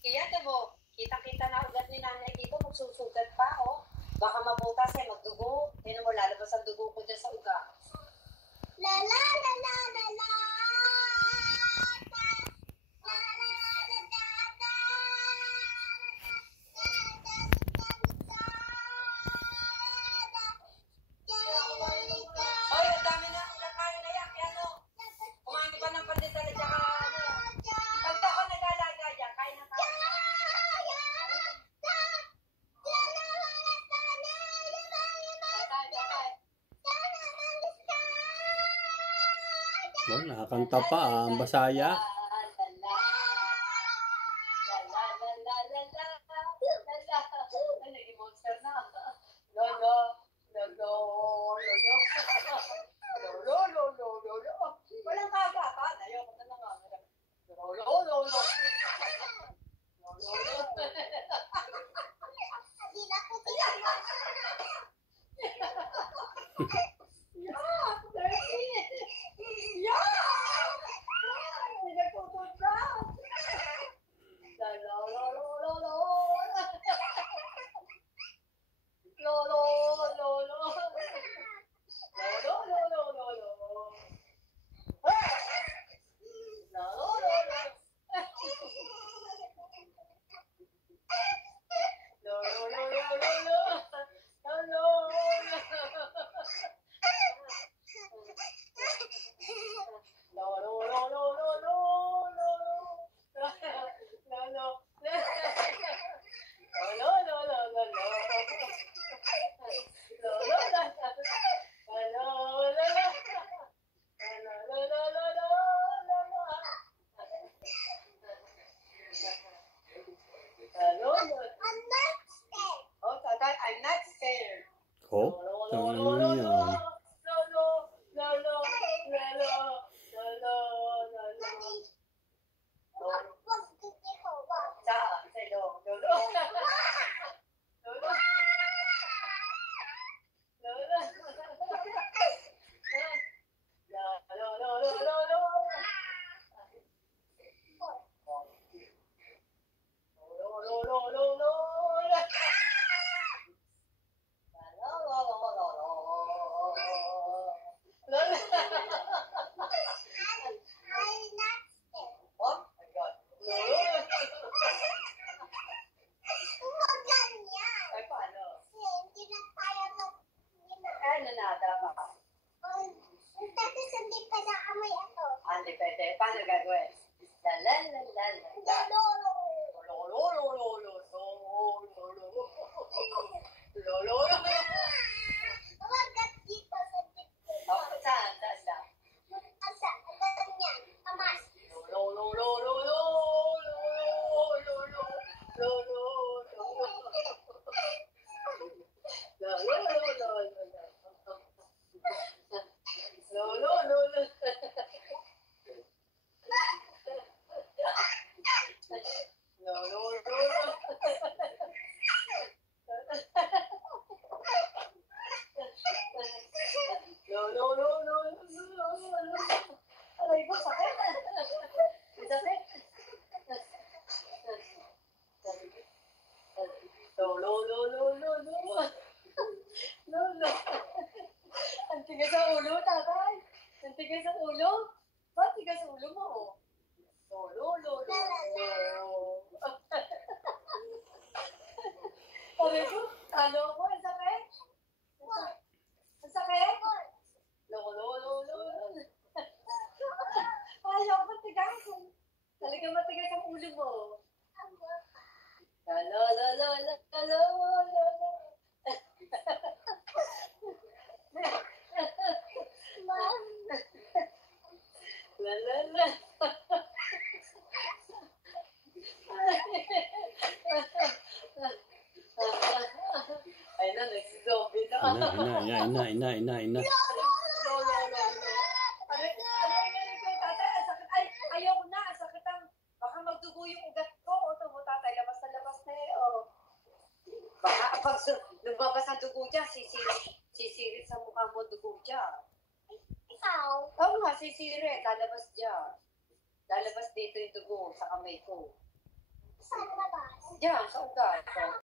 Iyan mo, kita-kita na ugat ni nanay dito, magsusugat pa, oh. Baka mabutas eh, magdugo. Tignan mo, lalabas ang dugo ko dyan sa ugat. La la la la la la. Oh, nakakanta pa ang Basaya. Walang kagapan. Ayoko na lang. Oh, ano yan? Paano gagawin? Aray ko, sakit. Sakit. Ang tigas sa ulo, tatay. Ang tigas sa ulo. Ba't tigas sa ulo mo? Aray ko, talo ko, ang sakit. Ang sakit. Ayaw ko matigas. Talaga matigas ang ulo mo. Ay na, nagsizombie na. Ina. Ayoko na, ang sakit ang, baka magdugo yung ugat ko. O, ito mo tatay, labas na eh. O. Baka pag lumabas ang dugo dyan, sisirit sa mukha mo dugo dyan. Ikaw? Oo nga, sisirit, lalabas dyan. Lalabas dito yung dugo sa kamay ko. Saan Diyan, sa ugat.